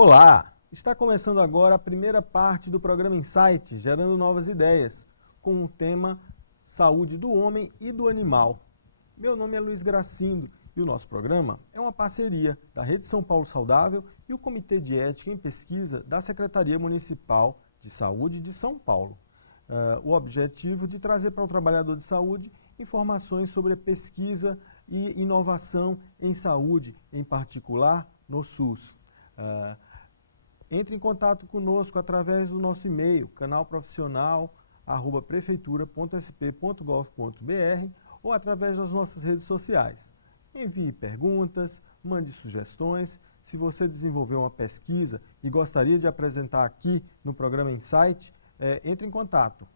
Olá! Está começando agora a primeira parte do programa Insight, gerando novas ideias, com o tema Saúde do Homem e do Animal. Meu nome é Luiz Gracindo e o nosso programa é uma parceria da Rede São Paulo Saudável e o Comitê de Ética em Pesquisa da Secretaria Municipal de Saúde de São Paulo. O objetivo de trazer para o trabalhador de saúde informações sobre a pesquisa e inovação em saúde, em particular no SUS. Entre em contato conosco através do nosso e-mail, canalprofeitura.sp.gov.br ou através das nossas redes sociais. Envie perguntas, mande sugestões. Se você desenvolveu uma pesquisa e gostaria de apresentar aqui no programa Insight, entre em contato.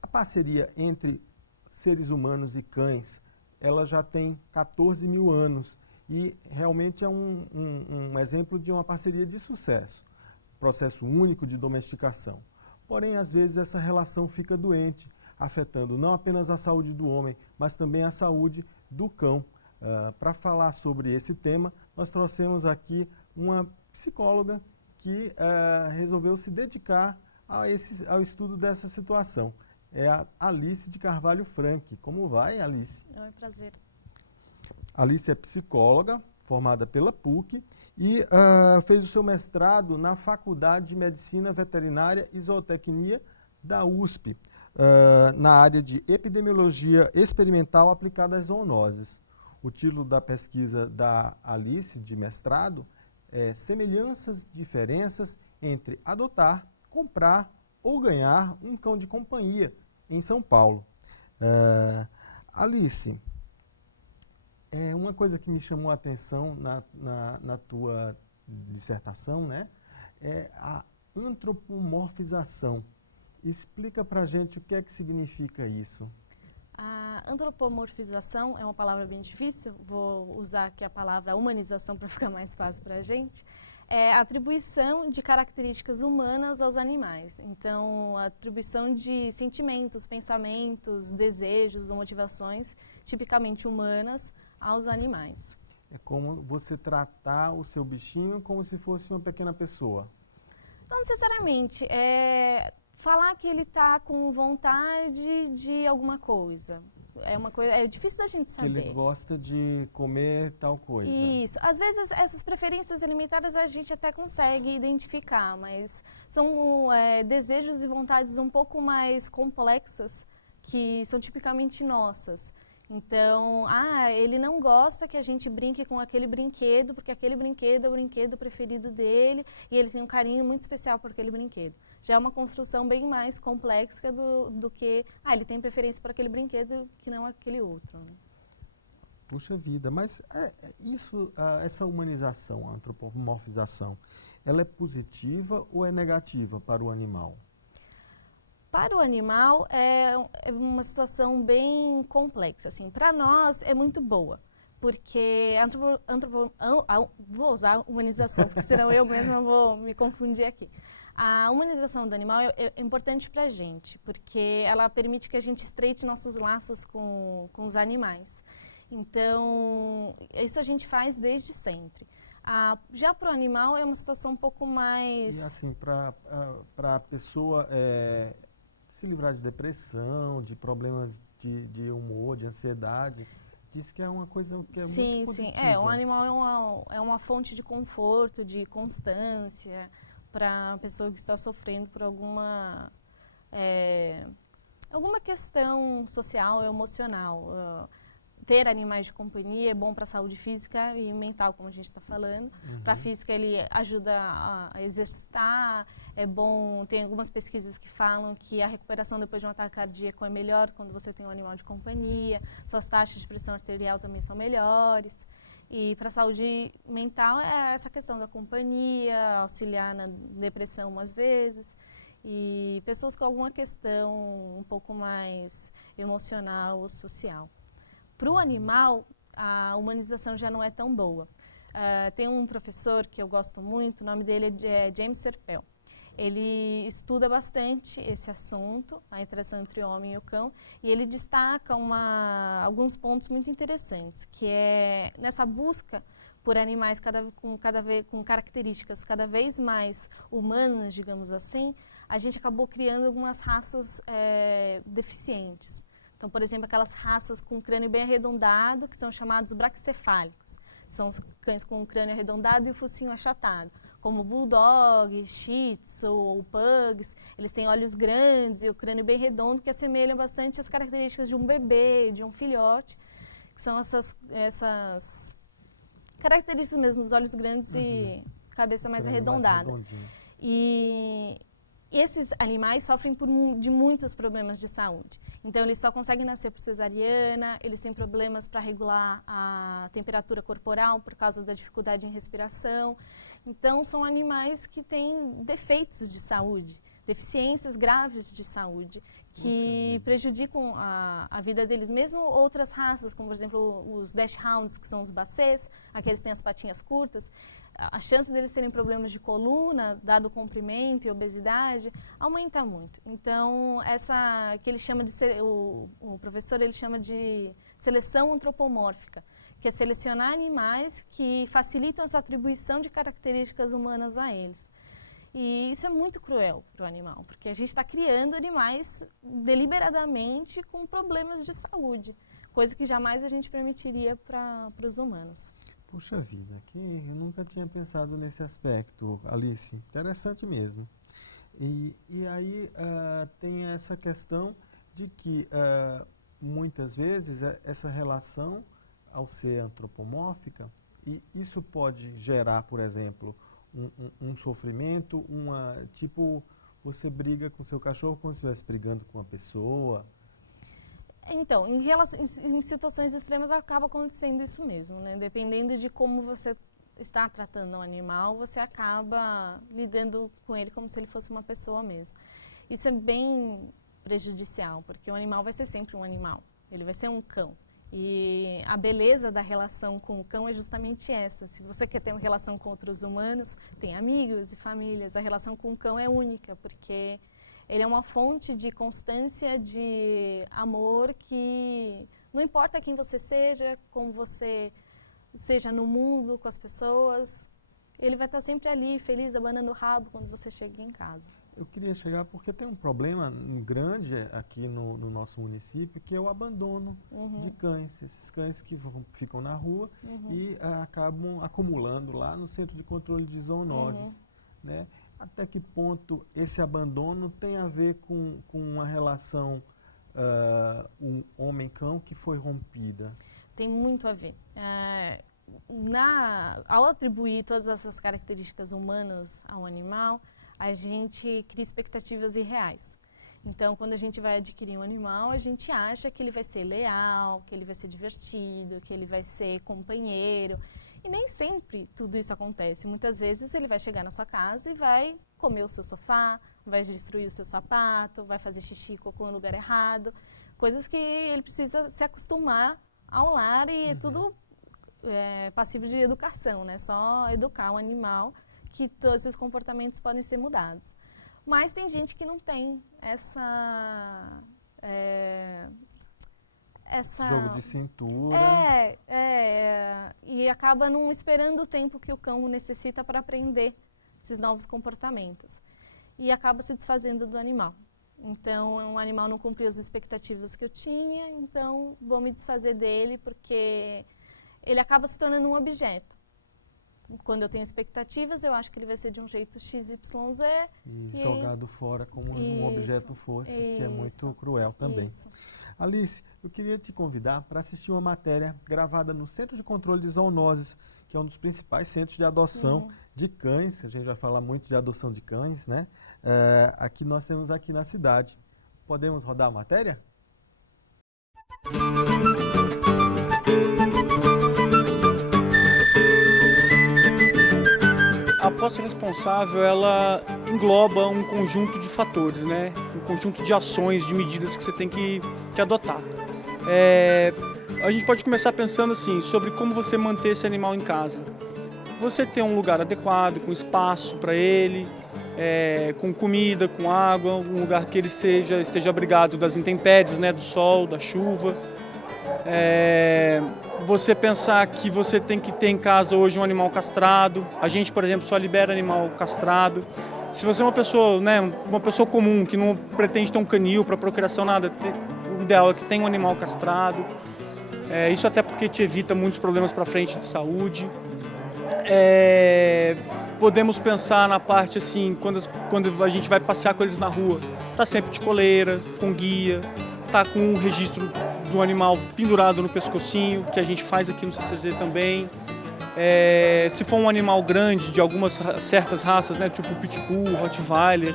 A parceria entre seres humanos e cães, ela já tem 14 mil anos e realmente é um exemplo de uma parceria de sucesso, processo único de domesticação. Porém, às vezes essa relação fica doente, afetando não apenas a saúde do homem, mas também a saúde do cão. Para falar sobre esse tema, nós trouxemos aqui uma psicóloga que resolveu se dedicar ao estudo dessa situação. É a Alice de Carvalho Franck. Como vai, Alice? É um prazer. Alice é psicóloga, formada pela PUC e fez o seu mestrado na Faculdade de Medicina Veterinária e Zootecnia da USP, na área de Epidemiologia Experimental aplicada às zoonoses. O título da pesquisa da Alice, de mestrado, é Semelhanças e Diferenças entre adotar, comprar ou ganhar um cão de companhia em São Paulo. Alice, uma coisa que me chamou a atenção na tua dissertação, né, é a antropomorfização. Explica pra gente o que é que significa isso. A antropomorfização é uma palavra bem difícil, vou usar aqui a palavra humanização para ficar mais fácil para a gente. É a atribuição de características humanas aos animais. Então, a atribuição de sentimentos, pensamentos, desejos ou motivações tipicamente humanas aos animais. É como você tratar o seu bichinho como se fosse uma pequena pessoa. Não necessariamente. Falar que ele está com vontade de alguma coisa. É difícil da gente saber. Que ele gosta de comer tal coisa. Isso. Às vezes essas preferências alimentares a gente até consegue identificar, mas são desejos e vontades um pouco mais complexas que são tipicamente nossas. Então, ele não gosta que a gente brinque com aquele brinquedo, porque aquele brinquedo é o brinquedo preferido dele e ele tem um carinho muito especial por aquele brinquedo. Já é uma construção bem mais complexa do que, ele tem preferência por aquele brinquedo que não aquele outro. Né? Puxa vida, mas essa humanização, a antropomorfização, ela é positiva ou é negativa para o animal? Para o animal é uma situação bem complexa. Assim. Para nós é muito boa, porque vou usar humanização, porque senão eu mesma vou me confundir aqui. A humanização do animal é importante para a gente, porque ela permite que a gente estreite nossos laços com os animais. Então, isso a gente faz desde sempre. Já para o animal é uma situação um pouco mais... E assim, para a pessoa se livrar de depressão, de problemas de humor, de ansiedade, diz que é uma coisa que é muito positiva. Sim. O animal é uma fonte de conforto, de constância para a pessoa que está sofrendo por alguma questão social ou emocional. Ter animais de companhia é bom para a saúde física e mental, como a gente está falando. Uhum. Para a física, ele ajuda a exercitar, é bom. Tem algumas pesquisas que falam que a recuperação depois de um ataque cardíaco é melhor quando você tem um animal de companhia, suas taxas de pressão arterial também são melhores. E para a saúde mental é essa questão da companhia, auxiliar na depressão às vezes. E pessoas com alguma questão um pouco mais emocional ou social. Para o animal, a humanização já não é tão boa. Tem um professor que eu gosto muito, o nome dele é James Serpell. Ele estuda bastante esse assunto, a interação entre o homem e o cão, e ele destaca alguns pontos muito interessantes, que é nessa busca por animais com características cada vez mais humanas, digamos assim, a gente acabou criando algumas raças deficientes. Então, por exemplo, aquelas raças com crânio bem arredondado, que são chamados braquicefálicos. São os cães com o crânio arredondado e o focinho achatado, como bulldog, shih tzu ou pugs. Eles têm olhos grandes e o crânio bem redondo, que assemelham bastante as características de um bebê, de um filhote, que são essas características mesmo dos olhos grandes e cabeça mais arredondada. E esses animais sofrem de muitos problemas de saúde. Então, eles só conseguem nascer por cesariana, eles têm problemas para regular a temperatura corporal por causa da dificuldade em respiração. Então, são animais que têm defeitos de saúde, deficiências graves de saúde, que prejudicam a vida deles. Mesmo outras raças, como, por exemplo, os dachshunds, que são os bacês, aqueles que têm as patinhas curtas, a chance deles terem problemas de coluna, dado o comprimento e obesidade, aumenta muito. Então, que ele chama o professor ele chama de seleção antropomórfica, que é selecionar animais que facilitam essa atribuição de características humanas a eles. E isso é muito cruel para o animal, porque a gente está criando animais deliberadamente com problemas de saúde, coisa que jamais a gente permitiria para os humanos. Puxa vida, que eu nunca tinha pensado nesse aspecto, Alice. Interessante mesmo. E aí tem essa questão de que muitas vezes essa relação, ao ser antropomórfica, e isso pode gerar, por exemplo, um sofrimento, tipo, você briga com seu cachorro como se estivesse brigando com uma pessoa. Então, em situações extremas acaba acontecendo isso mesmo, né? Dependendo de como você está tratando o animal, você acaba lidando com ele como se ele fosse uma pessoa mesmo. Isso é bem prejudicial, porque o animal vai ser sempre um animal, ele vai ser um cão. E a beleza da relação com o cão é justamente essa. Se você quer ter uma relação com outros humanos, tem amigos e famílias, a relação com o cão é única, porque ele é uma fonte de constância, de amor, que não importa quem você seja, como você seja no mundo, com as pessoas, ele vai estar sempre ali, feliz, abanando o rabo quando você chega em casa. Eu queria chegar porque tem um problema grande aqui no nosso município, que é o abandono de cães. Esses cães que ficam na rua e acabam acumulando lá no Centro de Controle de Zoonoses, né? Até que ponto esse abandono tem a ver com uma relação um homem-cão que foi rompida? Tem muito a ver. Ao atribuir todas essas características humanas ao animal, a gente cria expectativas irreais. Então, quando a gente vai adquirir um animal, a gente acha que ele vai ser leal, que ele vai ser divertido, que ele vai ser companheiro. E nem sempre tudo isso acontece. Muitas vezes ele vai chegar na sua casa e vai comer o seu sofá, vai destruir o seu sapato, vai fazer xixi e cocô no lugar errado. Coisas que ele precisa se acostumar ao lar e é tudo passivo de educação, né? Só educar o animal que todos esses comportamentos podem ser mudados. Mas tem gente que não tem essa jogo de cintura. E acaba não esperando o tempo que o cão necessita para aprender esses novos comportamentos. E acaba se desfazendo do animal. Então, um animal não cumpriu as expectativas que eu tinha, então vou me desfazer dele, porque ele acaba se tornando um objeto. Quando eu tenho expectativas, eu acho que ele vai ser de um jeito XYZ. E jogado fora como um objeto fosse, que é muito cruel também. Isso. Alice, eu queria te convidar para assistir uma matéria gravada no Centro de Controle de Zoonoses, que é um dos principais centros de adoção de cães. A gente vai falar muito de adoção de cães, né? Aqui nós temos aqui na cidade. Podemos rodar a matéria? A posse responsável, ela engloba um conjunto de fatores, né? Um conjunto de ações, de medidas que você tem que adotar. A gente pode começar pensando assim, sobre como você manter esse animal em casa. Você ter um lugar adequado, com espaço para ele, com comida, com água, um lugar que ele esteja abrigado das intempéries, né? Do sol, da chuva. você pensar que você tem que ter em casa hoje um animal castrado. A gente, por exemplo, só libera animal castrado. Se você é uma pessoa, né, uma pessoa comum, que não pretende ter um canil para procriação, nada, o ideal é que tenha um animal castrado. Isso até porque te evita muitos problemas para frente de saúde. Podemos pensar na parte assim, quando a gente vai passear com eles na rua, tá sempre de coleira, com guia, tá com o registro do animal pendurado no pescocinho, que a gente faz aqui no CCZ também. Se for um animal grande, de algumas certas raças, né, tipo Pitbull, Rottweiler,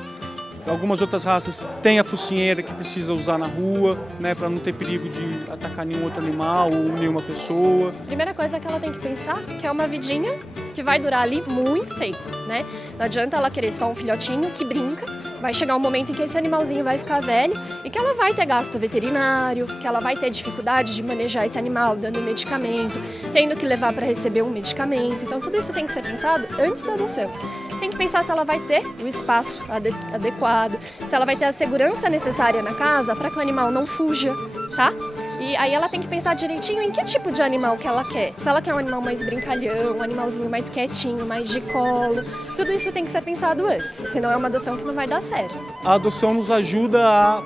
algumas outras raças, tem a focinheira que precisa usar na rua, né, para não ter perigo de atacar nenhum outro animal ou nenhuma pessoa. Primeira coisa que ela tem que pensar que é uma vidinha que vai durar ali muito tempo, né? Não adianta ela querer só um filhotinho que brinca. Vai chegar um momento em que esse animalzinho vai ficar velho e que ela vai ter gasto veterinário, que ela vai ter dificuldade de manejar esse animal, dando medicamento, tendo que levar para receber um medicamento. Então tudo isso tem que ser pensado antes da adoção. Tem que pensar se ela vai ter o espaço adequado, se ela vai ter a segurança necessária na casa para que o animal não fuja, tá? E aí ela tem que pensar direitinho em que tipo de animal que ela quer. Se ela quer um animal mais brincalhão, um animalzinho mais quietinho, mais de colo. Tudo isso tem que ser pensado antes, senão é uma adoção que não vai dar certo. A adoção nos ajuda a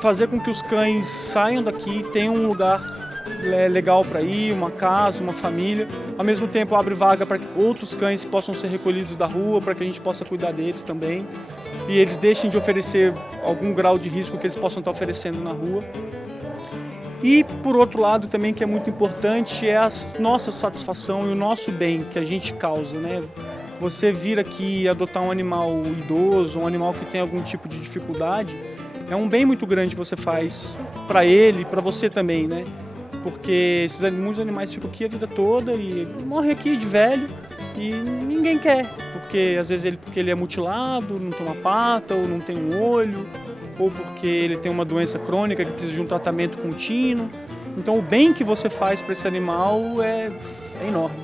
fazer com que os cães saiam daqui, tenham um lugar legal para ir, uma casa, uma família. Ao mesmo tempo abre vaga para que outros cães possam ser recolhidos da rua, para que a gente possa cuidar deles também. E eles deixem de oferecer algum grau de risco que eles possam estar oferecendo na rua. E, por outro lado, também que é muito importante é a nossa satisfação e o nosso bem que a gente causa, né? Você vir aqui adotar um animal idoso, um animal que tem algum tipo de dificuldade, é um bem muito grande que você faz para ele e para você também, né? Porque muitos animais ficam aqui a vida toda e morrem aqui de velho e ninguém quer, porque às vezes porque ele é mutilado, não tem uma pata ou não tem um olho, ou porque ele tem uma doença crônica que precisa de um tratamento contínuo. Então o bem que você faz para esse animal é enorme.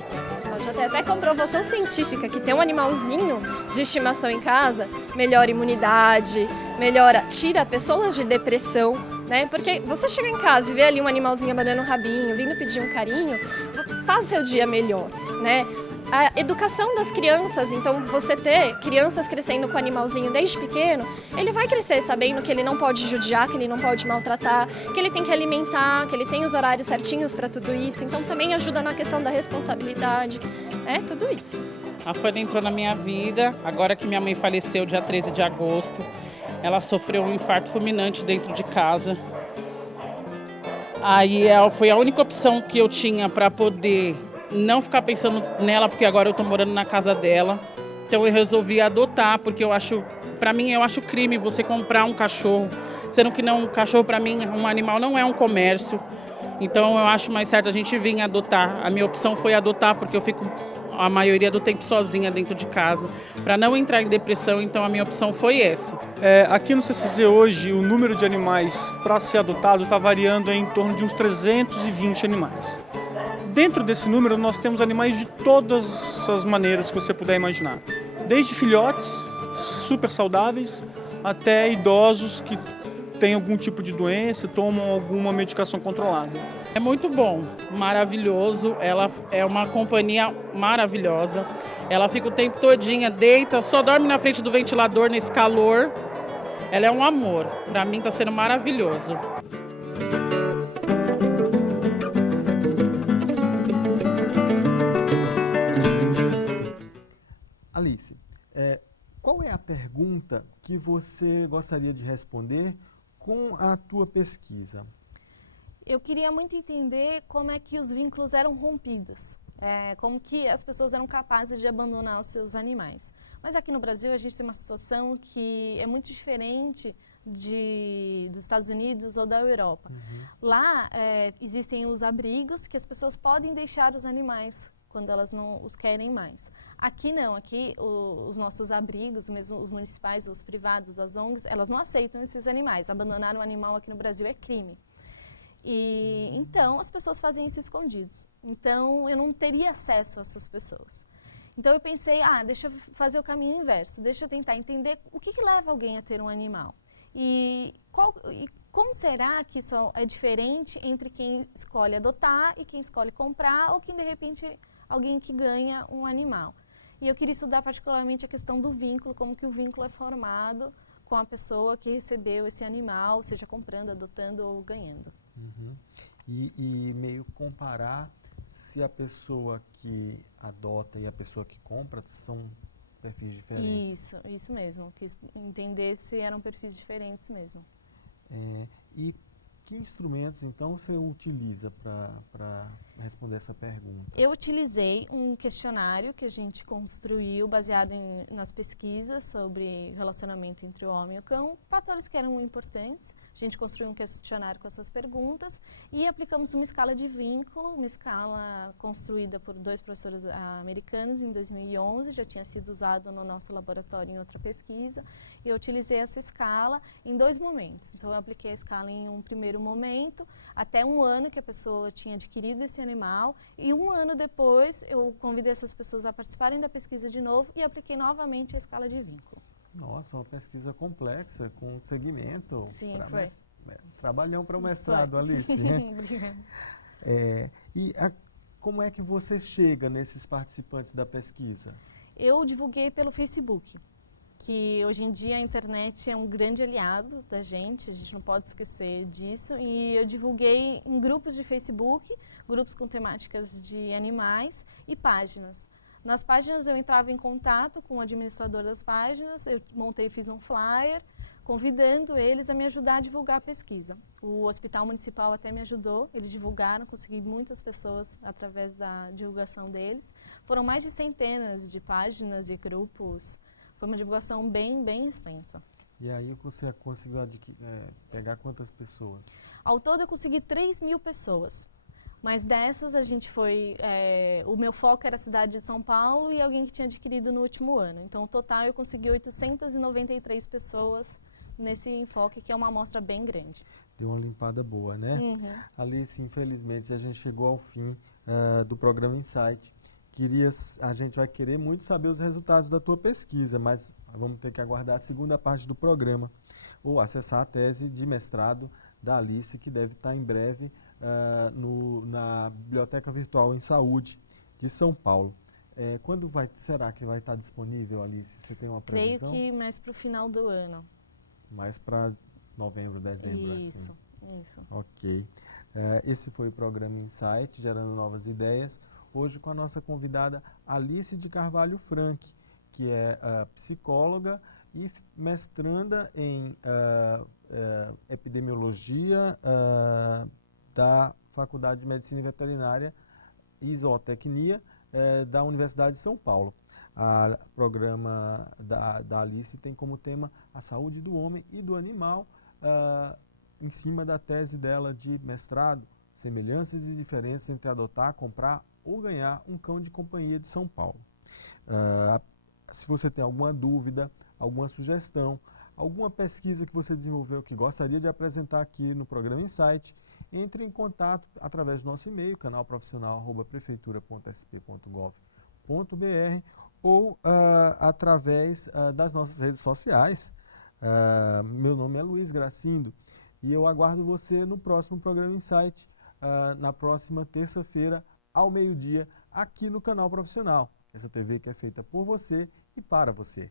Já tem até comprovação científica que ter um animalzinho de estimação em casa melhora a imunidade, tira pessoas de depressão, né? Porque você chega em casa e vê ali um animalzinho abanando um rabinho, vindo pedir um carinho, faz seu dia melhor, né? A educação das crianças, então você ter crianças crescendo com o animalzinho desde pequeno, ele vai crescer sabendo que ele não pode judiar, que ele não pode maltratar, que ele tem que alimentar, que ele tem os horários certinhos para tudo isso. Então também ajuda na questão da responsabilidade, tudo isso. A Fanny entrou na minha vida, agora que minha mãe faleceu dia 13 de agosto. Ela sofreu um infarto fulminante dentro de casa. Aí foi a única opção que eu tinha para poder não ficar pensando nela, porque agora eu estou morando na casa dela. Então eu resolvi adotar, porque eu acho crime você comprar um cachorro, sendo que não, um cachorro para mim, um animal não é um comércio. Então eu acho mais certo a gente vir adotar. A minha opção foi adotar, porque eu fico a maioria do tempo sozinha dentro de casa, para não entrar em depressão, então a minha opção foi essa. Aqui no CCZ hoje, o número de animais para ser adotado está variando em torno de uns 320 animais. Dentro desse número, nós temos animais de todas as maneiras que você puder imaginar. Desde filhotes, super saudáveis, até idosos que têm algum tipo de doença, tomam alguma medicação controlada. É muito bom, maravilhoso, ela é uma companhia maravilhosa. Ela fica o tempo todinha, deita, só dorme na frente do ventilador nesse calor. Ela é um amor, para mim está sendo maravilhoso. Alice, qual é a pergunta que você gostaria de responder com a tua pesquisa? Eu queria muito entender como é que os vínculos eram rompidos, como que as pessoas eram capazes de abandonar os seus animais. Mas aqui no Brasil a gente tem uma situação que é muito diferente dos Estados Unidos ou da Europa. Lá existem os abrigos que as pessoas podem deixar os animais quando elas não os querem mais. Aqui não, aqui os nossos abrigos, mesmo os municipais, os privados, as ONGs, elas não aceitam esses animais. Abandonar um animal aqui no Brasil é crime. E então as pessoas fazem isso escondidos. Então eu não teria acesso a essas pessoas. Então eu pensei, deixa eu fazer o caminho inverso, deixa eu tentar entender o que leva alguém a ter um animal. E como será que isso é diferente entre quem escolhe adotar e quem escolhe comprar, ou quem de repente alguém que ganha um animal? E eu queria estudar particularmente a questão do vínculo, como que o vínculo é formado com a pessoa que recebeu esse animal, seja comprando, adotando ou ganhando. Uhum. E meio comparar se a pessoa que adota e a pessoa que compra são perfis diferentes. Isso mesmo. Quis entender se eram perfis diferentes mesmo. E que instrumentos, então, você utiliza para responder essa pergunta? Eu utilizei um questionário que a gente construiu baseado nas pesquisas sobre relacionamento entre o homem e o cão, fatores que eram importantes. A gente construiu um questionário com essas perguntas e aplicamos uma escala de vínculo, uma escala construída por 2 professores americanos em 2011, já tinha sido usado no nosso laboratório em outra pesquisa. Eu utilizei essa escala em 2 momentos. Então, eu apliquei a escala em um primeiro momento, até 1 ano que a pessoa tinha adquirido esse animal, e 1 ano depois eu convidei essas pessoas a participarem da pesquisa de novo e apliquei novamente a escala de vínculo. Nossa, uma pesquisa complexa, com segmento. Sim, foi. Trabalhão para o mestrado, Alice. Obrigada. Como é que você chega nesses participantes da pesquisa? Eu divulguei pelo Facebook, que hoje em dia a internet é um grande aliado da gente não pode esquecer disso, e eu divulguei em grupos de Facebook, grupos com temáticas de animais e páginas. Nas páginas eu entrava em contato com o administrador das páginas, eu montei e fiz um flyer, convidando eles a me ajudar a divulgar a pesquisa. O Hospital Municipal até me ajudou, eles divulgaram, consegui muitas pessoas através da divulgação deles. Foram mais de centenas de páginas e grupos, foi uma divulgação bem extensa. E aí você conseguiu pegar quantas pessoas? Ao todo eu consegui 3.000 pessoas. Mas dessas a gente foi, o meu foco era a cidade de São Paulo e alguém que tinha adquirido no último ano. Então, no total eu consegui 893 pessoas nesse enfoque, que é uma amostra bem grande. Deu uma limpada boa, né? Uhum. Alice, infelizmente a gente chegou ao fim do programa Insight. A gente vai querer muito saber os resultados da tua pesquisa, mas vamos ter que aguardar a segunda parte do programa, ou acessar a tese de mestrado da Alice, que deve estar em breve na Biblioteca Virtual em Saúde de São Paulo. Quando será que vai estar disponível, Alice? Você tem uma previsão? Creio que mais para o final do ano. Mais para novembro, dezembro, Isso. Ok. Esse foi o programa Insight, Gerando Novas Ideias. Hoje com a nossa convidada Alice de Carvalho Franck, que é psicóloga e mestranda em epidemiologia da Faculdade de Medicina Veterinária e Zootecnia da Universidade de São Paulo. O programa da Alice tem como tema a saúde do homem e do animal, em cima da tese dela de mestrado, semelhanças e diferenças entre adotar, comprar ou ganhar um cão de companhia de São Paulo. Se você tem alguma dúvida, alguma sugestão, alguma pesquisa que você desenvolveu que gostaria de apresentar aqui no programa Insight, entre em contato através do nosso e-mail, canalprofissional@prefeitura.sp.gov.br, ou através das nossas redes sociais. Meu nome é Luiz Gracindo e eu aguardo você no próximo programa Insight, na próxima terça-feira, ao meio-dia, aqui no Canal Profissional. Essa TV que é feita por você e para você.